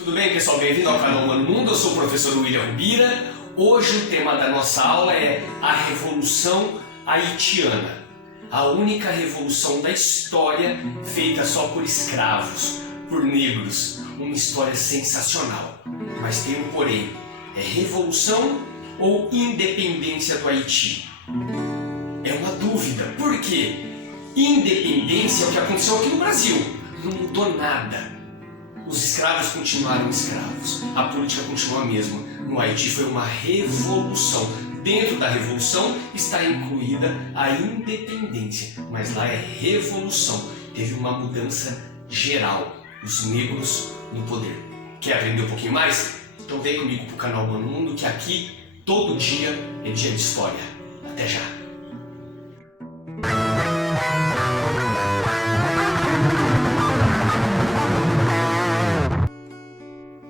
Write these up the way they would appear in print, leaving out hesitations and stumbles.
Tudo bem, pessoal? Bem-vindo ao canal Humano Mundo. Eu sou o professor William Rubira. Hoje o tema da nossa aula é a Revolução Haitiana. A única revolução da história feita só por escravos, por negros. Uma história sensacional. Mas tem um porém. É revolução ou independência do Haiti? É uma dúvida. Por quê? Independência é o que aconteceu aqui no Brasil. Não mudou nada. Os escravos continuaram escravos. A política continua a mesma. No Haiti foi uma revolução. Dentro da revolução está incluída a independência. Mas lá é revolução. Teve uma mudança geral. Os negros no poder. Quer aprender um pouquinho mais? Então vem comigo para o canal Humano Mundo, que aqui todo dia é dia de história. Até já!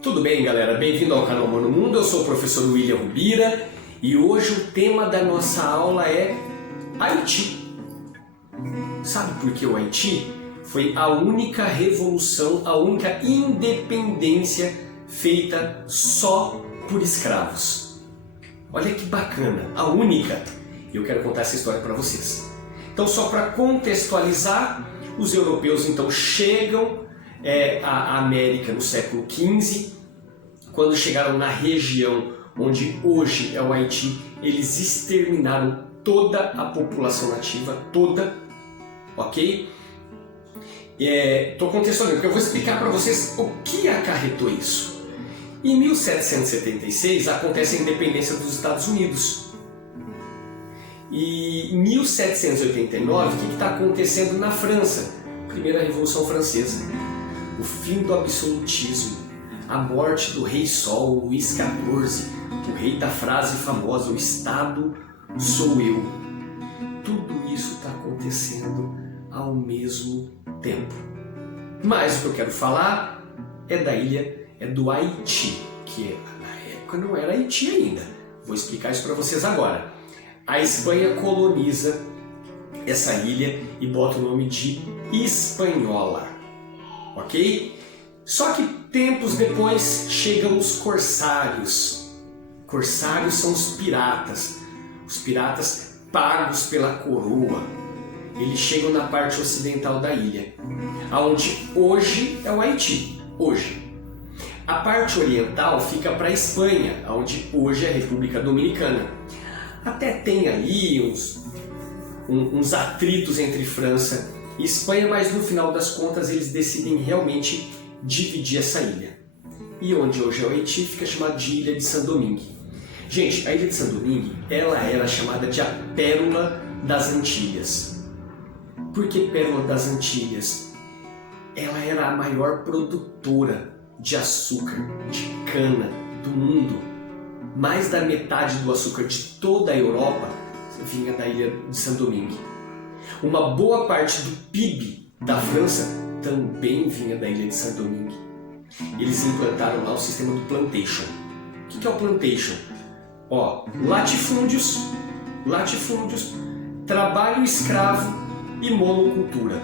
Tudo bem, galera? Bem-vindo ao canal Humano Mundo. Eu sou o professor William Rubira e hoje o tema da nossa aula é Haiti. Sabe por que o Haiti foi a única revolução, a única independência feita só por escravos? Olha que bacana, a única. Eu quero contar essa história para vocês. Então, só para contextualizar, os europeus então chegam à América no século XV. Quando chegaram na região onde hoje é o Haiti, eles exterminaram toda a população nativa, toda, ok? Estou contextualizando, porque eu vou explicar para vocês o que acarretou isso. Em 1776 acontece a independência dos Estados Unidos. E em 1789, o que está acontecendo na França? Primeira Revolução Francesa. O fim do absolutismo. A morte do Rei Sol, Luís XIV, o rei da frase famosa, o Estado sou eu. Tudo isso está acontecendo ao mesmo tempo. Mas o que eu quero falar é da ilha, do Haiti, que na época não era Haiti ainda. Vou explicar isso para vocês agora. A Espanha coloniza essa ilha e bota o nome de Hispaniola, ok? Só que tempos depois chegam os corsários. Corsários são os piratas pagos pela coroa. Eles chegam na parte ocidental da ilha, onde hoje é o Haiti. Hoje. A parte oriental fica para a Espanha, onde hoje é a República Dominicana. Até tem ali uns atritos entre França e Espanha, mas no final das contas eles decidem realmente dividir essa ilha. E onde hoje é o Haiti fica chamado de Ilha de Saint-Domingue. Gente, a Ilha de Saint-Domingue, ela era chamada de a Pérola das Antilhas. Por que Pérola das Antilhas? Ela era a maior produtora de açúcar, de cana do mundo. Mais da metade do açúcar de toda a Europa vinha da Ilha de Saint-Domingue. Uma boa parte do PIB da França também vinha da Ilha de Saint-Domingue. Eles implantaram lá o sistema do plantation. O que é o plantation? Latifúndios, trabalho escravo e monocultura.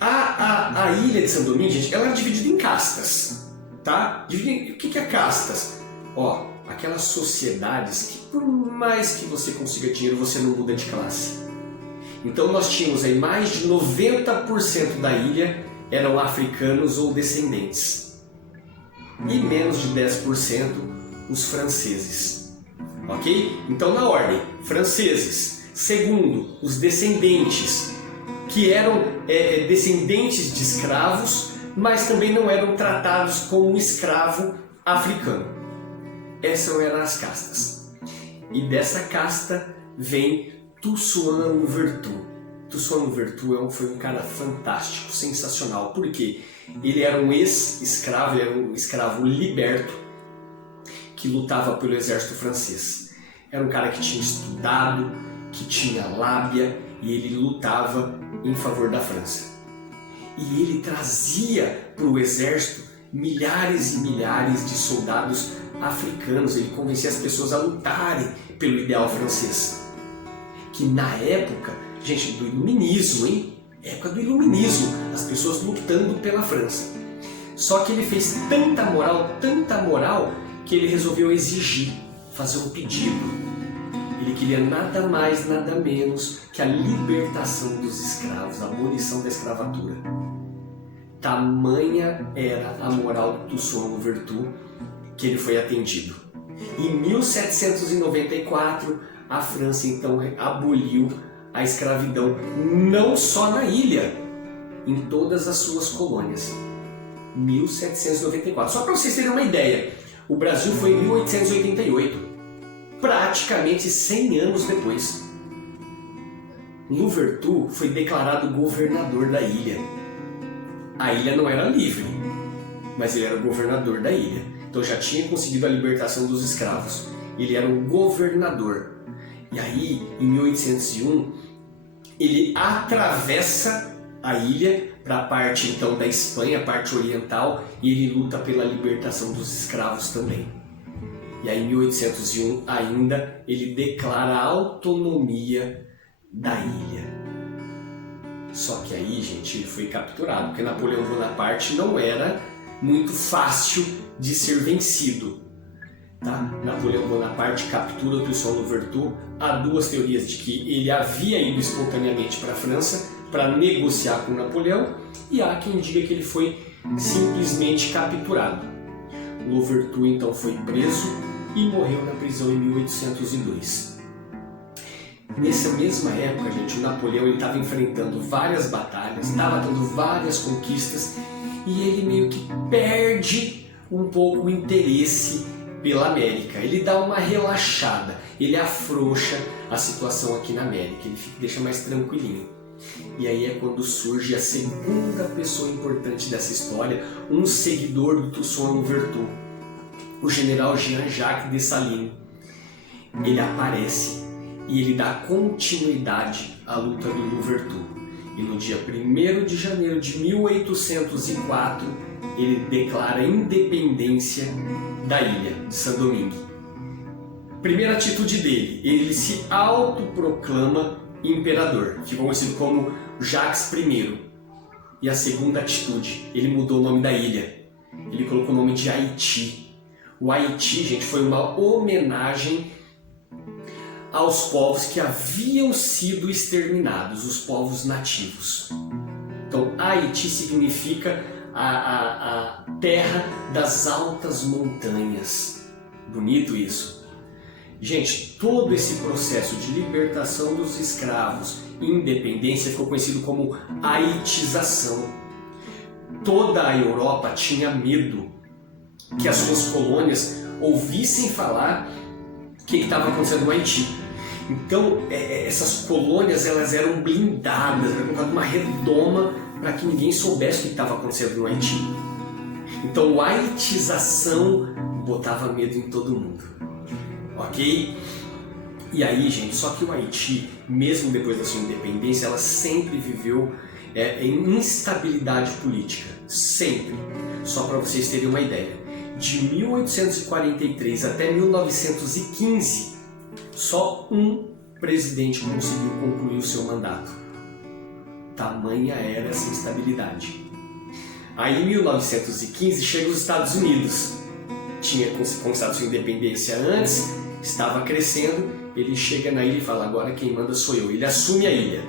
A ilha de Saint-Domingue, gente, ela é dividida em castas, tá? O que é castas? Aquelas sociedades que por mais que você consiga dinheiro, você não muda de classe. Então nós tínhamos aí mais de 90% da ilha eram africanos ou descendentes. E menos de 10% os franceses. Ok? Então na ordem, franceses. Segundo, os descendentes, que eram descendentes de escravos, mas também não eram tratados como escravo africano. Essas eram as castas. E dessa casta vem Toussaint Louverture. Toussaint Louverture foi um cara fantástico, sensacional. Por quê? Ele era um ex-escravo, ele era um escravo liberto que lutava pelo exército francês. Era um cara que tinha estudado, que tinha lábia e ele lutava em favor da França. E ele trazia para o exército milhares e milhares de soldados africanos. Ele convencia as pessoas a lutarem pelo ideal francês. Que na época, gente, do iluminismo, época do iluminismo, as pessoas lutando pela França. Só que ele fez tanta moral, que ele resolveu exigir, fazer um pedido. Ele queria nada mais, nada menos que a libertação dos escravos, a abolição da escravatura. Tamanha era a moral do Toussaint Louverture que ele foi atendido. Em 1794, a França então aboliu a escravidão, não só na ilha, em todas as suas colônias. 1794. Só para vocês terem uma ideia, o Brasil foi em 1888, praticamente 100 anos depois. Louverture foi declarado governador da ilha. A ilha não era livre, mas ele era o governador da ilha. Então já tinha conseguido a libertação dos escravos. Ele era o governador. E aí, em 1801, ele atravessa a ilha para a parte então da Espanha, a parte oriental, e ele luta pela libertação dos escravos também. E aí, em 1801, ainda, ele declara a autonomia da ilha. Só que aí, gente, ele foi capturado, porque Napoleão Bonaparte não era muito fácil de ser vencido. Tá? Napoleão Bonaparte captura o Toussaint Louverture. Há duas teorias de que ele havia ido espontaneamente para a França para negociar com Napoleão, e há quem diga que ele foi simplesmente capturado. Louverture então foi preso e morreu na prisão em 1802. Nessa mesma época, gente, o Napoleão estava enfrentando várias batalhas, estava tendo várias conquistas, e ele meio que perde um pouco o interesse pela América. Ele dá uma relaxada, ele afrouxa a situação aqui na América, ele deixa mais tranquilinho. E aí é quando surge a segunda pessoa importante dessa história, um seguidor do Toussaint Louverture, o general Jean-Jacques Dessalines. Ele aparece e ele dá continuidade à luta do Louverture. E no dia 1º de janeiro de 1804, ele declara a independência da ilha de Saint-Domingue. Primeira atitude dele, ele se autoproclama imperador, ficou conhecido como Jacques I. E a segunda atitude, ele mudou o nome da ilha, ele colocou o nome de Haiti. O Haiti, gente, foi uma homenagem aos povos que haviam sido exterminados, os povos nativos. Então, Haiti significa a terra das altas montanhas. Bonito isso. Gente, todo esse processo de libertação dos escravos e independência ficou conhecido como haitização. Toda a Europa tinha medo que as suas colônias ouvissem falar que estava acontecendo no Haiti. Então, essas colônias elas eram blindadas, era colocado uma redoma para que ninguém soubesse o que estava acontecendo no Haiti. Então, a haitização botava medo em todo mundo. Ok? E aí, gente, só que o Haiti, mesmo depois da sua independência, ela sempre viveu em instabilidade política. Sempre. Só para vocês terem uma ideia. De 1843 até 1915, só um presidente conseguiu concluir o seu mandato. Tamanha era essa instabilidade. Aí em 1915 chega os Estados Unidos. Tinha conquistado sua independência antes, estava crescendo, ele chega na ilha e fala, agora quem manda sou eu. Ele assume a ilha.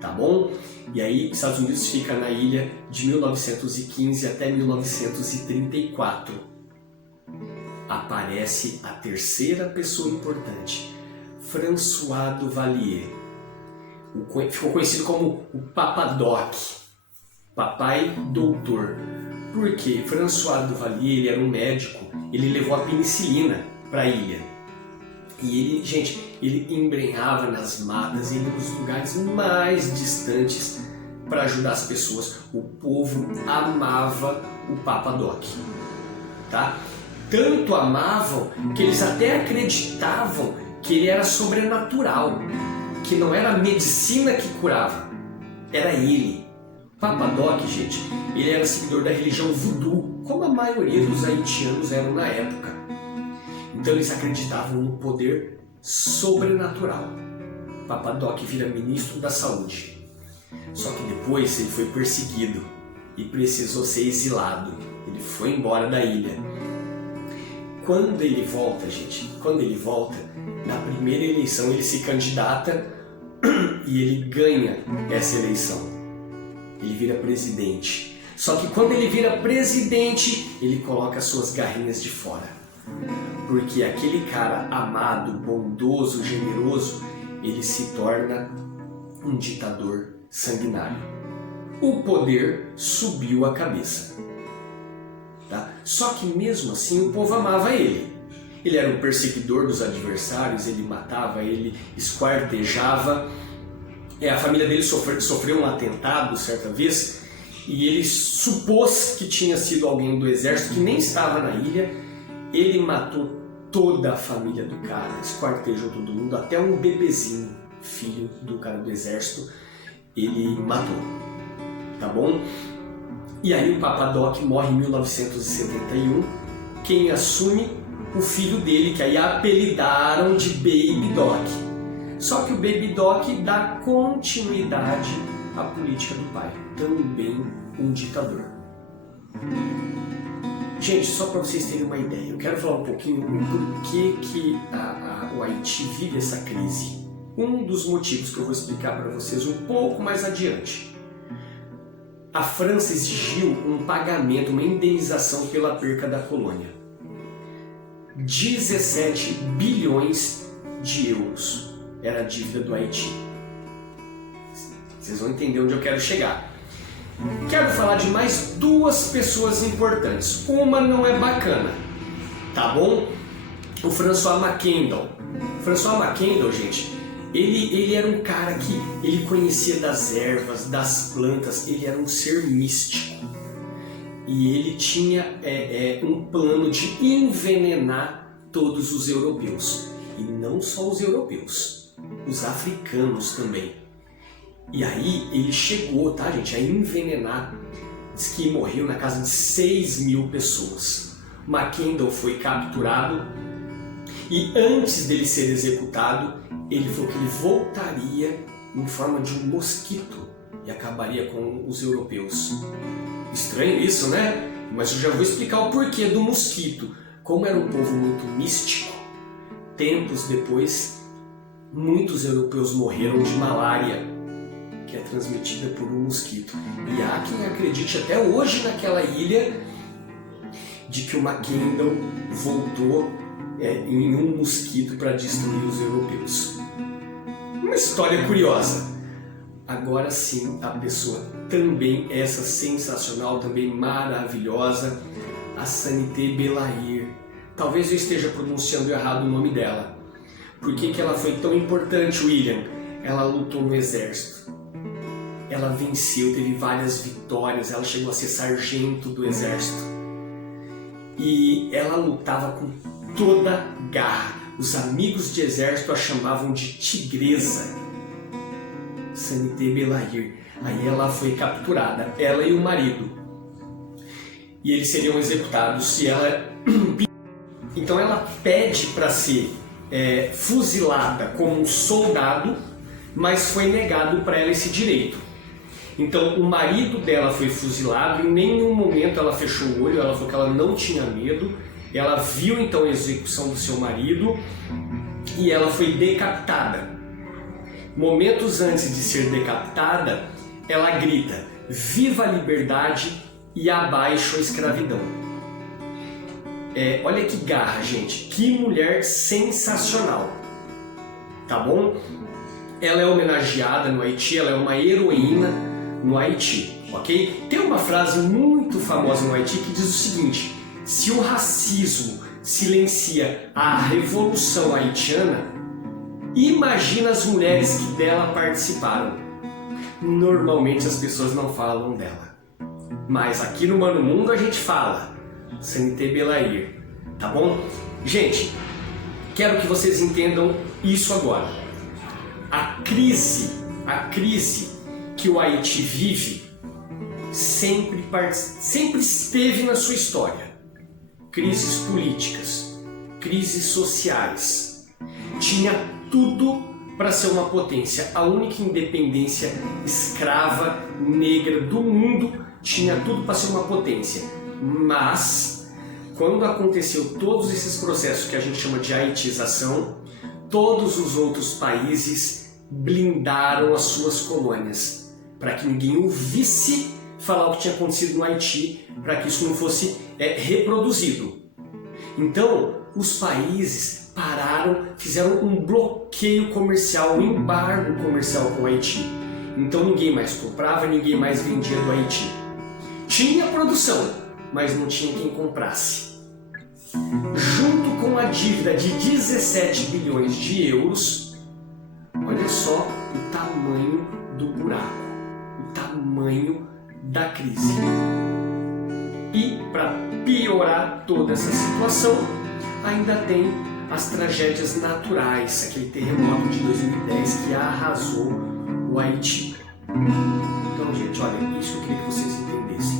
Tá bom? E aí os Estados Unidos fica na ilha de 1915 até 1934. Aparece a terceira pessoa importante, François Duvalier. Ficou conhecido como o Papa Doc, Papai Doutor. Por quê? François Duvalier, ele era um médico, ele levou a penicilina para a ilha. E ele, gente, ele embrenhava nas matas, ia nos lugares mais distantes para ajudar as pessoas. O povo amava o Papa Doc, tá? Tanto amavam que eles até acreditavam que ele era sobrenatural, que não era a medicina que curava, era ele. Papa Doc, gente, ele era seguidor da religião voodoo, como a maioria dos haitianos eram na época. Então eles acreditavam no poder sobrenatural. Papa Doc vira ministro da saúde. Só que depois ele foi perseguido e precisou ser exilado. Ele foi embora da ilha. Quando ele volta, gente, na primeira eleição ele se candidata e ele ganha essa eleição. Ele vira presidente. Só que quando ele vira presidente, ele coloca as suas garrinhas de fora. Porque aquele cara amado, bondoso, generoso, ele se torna um ditador sanguinário. O poder subiu a cabeça. Tá? Só que mesmo assim o povo amava ele. Ele era um perseguidor dos adversários, ele matava, ele esquartejava. A família dele sofreu um atentado certa vez e ele supôs que tinha sido alguém do exército que nem estava na ilha. Ele matou toda a família do cara, esquartejou todo mundo, até um bebezinho, filho do cara do exército, ele matou. Tá bom? E aí o Papa Doc morre em 1971. Quem assume? O filho dele, que aí apelidaram de Baby Doc. Só que o Baby Doc dá continuidade à política do pai. Também um ditador. Gente, só para vocês terem uma ideia, eu quero falar um pouquinho por que o Haiti vive essa crise. Um dos motivos que eu vou explicar para vocês um pouco mais adiante. A França exigiu um pagamento, uma indenização pela perca da colônia. 17 bilhões de euros era a dívida do Haiti. Vocês vão entender onde eu quero chegar. Quero falar de mais duas pessoas importantes. Uma não é bacana, tá bom? O François Mackendal. François Mackendal, gente, ele era um cara que ele conhecia das ervas, das plantas, ele era um ser místico. E ele tinha um plano de envenenar todos os europeus. E não só os europeus, os africanos também. E aí ele chegou, tá, gente, a envenenar. Diz que morreu na casa de 6.000 pessoas. Mackendal foi capturado e antes dele ser executado, ele falou que ele voltaria em forma de um mosquito e acabaria com os europeus. Estranho isso, né? Mas eu já vou explicar o porquê do mosquito. Como era um povo muito místico, tempos depois, muitos europeus morreram de malária, que é transmitida por um mosquito. E há quem acredite até hoje naquela ilha de que o Mackendal voltou em um mosquito para destruir os europeus. Uma história curiosa. Agora sim, a pessoa também, essa sensacional, também maravilhosa, a Sanité Belair. Talvez eu esteja pronunciando errado o nome dela. Por que ela foi tão importante, William? Ela lutou no exército. Ela venceu, teve várias vitórias, ela chegou a ser sargento do exército. E ela lutava com toda garra. Os amigos de exército a chamavam de tigresa. Sanité Belair. Aí ela foi capturada, ela e o marido. E eles seriam executados se ela... Então ela pede para ser fuzilada como um soldado, mas foi negado para ela esse direito. Então o marido dela foi fuzilado, em nenhum momento ela fechou o olho, ela falou que ela não tinha medo. Ela viu então a execução do seu marido e ela foi decapitada. Momentos antes de ser decapitada, ela grita: "Viva a liberdade e abaixo a escravidão". Olha que garra, gente, que mulher sensacional, tá bom? Ela é homenageada no Haiti, ela é uma heroína no Haiti, ok? Tem uma frase muito famosa no Haiti que diz o seguinte: se o racismo silencia a revolução haitiana, imagina as mulheres que dela participaram. Normalmente as pessoas não falam dela, mas aqui no Mano Mundo a gente fala. Sanité Belair, tá bom? Gente, quero que vocês entendam isso agora. A crise que o Haiti vive sempre esteve na sua história. Crises políticas, crises sociais. Tinha tudo para ser uma potência. A única independência escrava negra do mundo tinha tudo para ser uma potência, mas quando aconteceu todos esses processos que a gente chama de haitização, todos os outros países blindaram as suas colônias para que ninguém ouvisse falar o que tinha acontecido no Haiti, para que isso não fosse reproduzido. Então, os países pararam, fizeram um bloqueio comercial, um embargo comercial com o Haiti. Então ninguém mais comprava, ninguém mais vendia do Haiti. Tinha produção, mas não tinha quem comprasse. Junto com a dívida de 17 bilhões de euros, olha só o tamanho do buraco, o tamanho da crise. E para piorar toda essa situação, ainda tem as tragédias naturais, aquele terremoto de 2010 que arrasou o Haiti. Então, gente, olha, isso eu queria que vocês entendessem.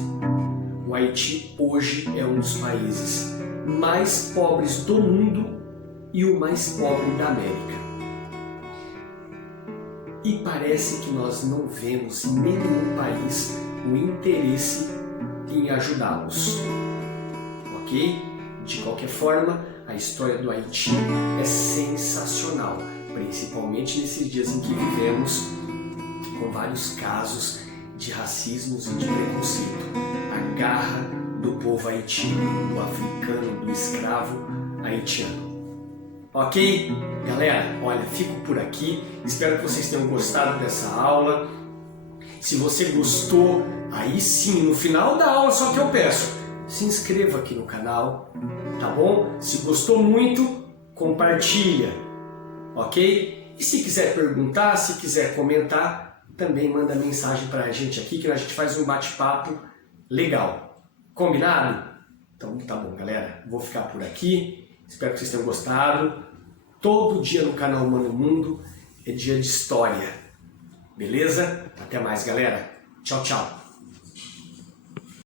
O Haiti hoje é um dos países mais pobres do mundo e o mais pobre da América. E parece que nós não vemos em nenhum país o interesse em ajudá-los. Ok? De qualquer forma, a história do Haiti é sensacional, principalmente nesses dias em que vivemos com vários casos de racismos e de preconceito. A garra do povo haitiano, do africano, do escravo haitiano. Ok? Galera, olha, fico por aqui. Espero que vocês tenham gostado dessa aula. Se você gostou, aí sim, no final da aula, só que eu peço, se inscreva aqui no canal, tá bom? Se gostou muito, compartilha, ok? E se quiser perguntar, se quiser comentar, também manda mensagem pra gente aqui, que a gente faz um bate-papo legal. Combinado? Então tá bom, galera. Vou ficar por aqui. Espero que vocês tenham gostado. Todo dia no canal Humano Mundo é dia de história. Beleza? Até mais, galera. Tchau, tchau.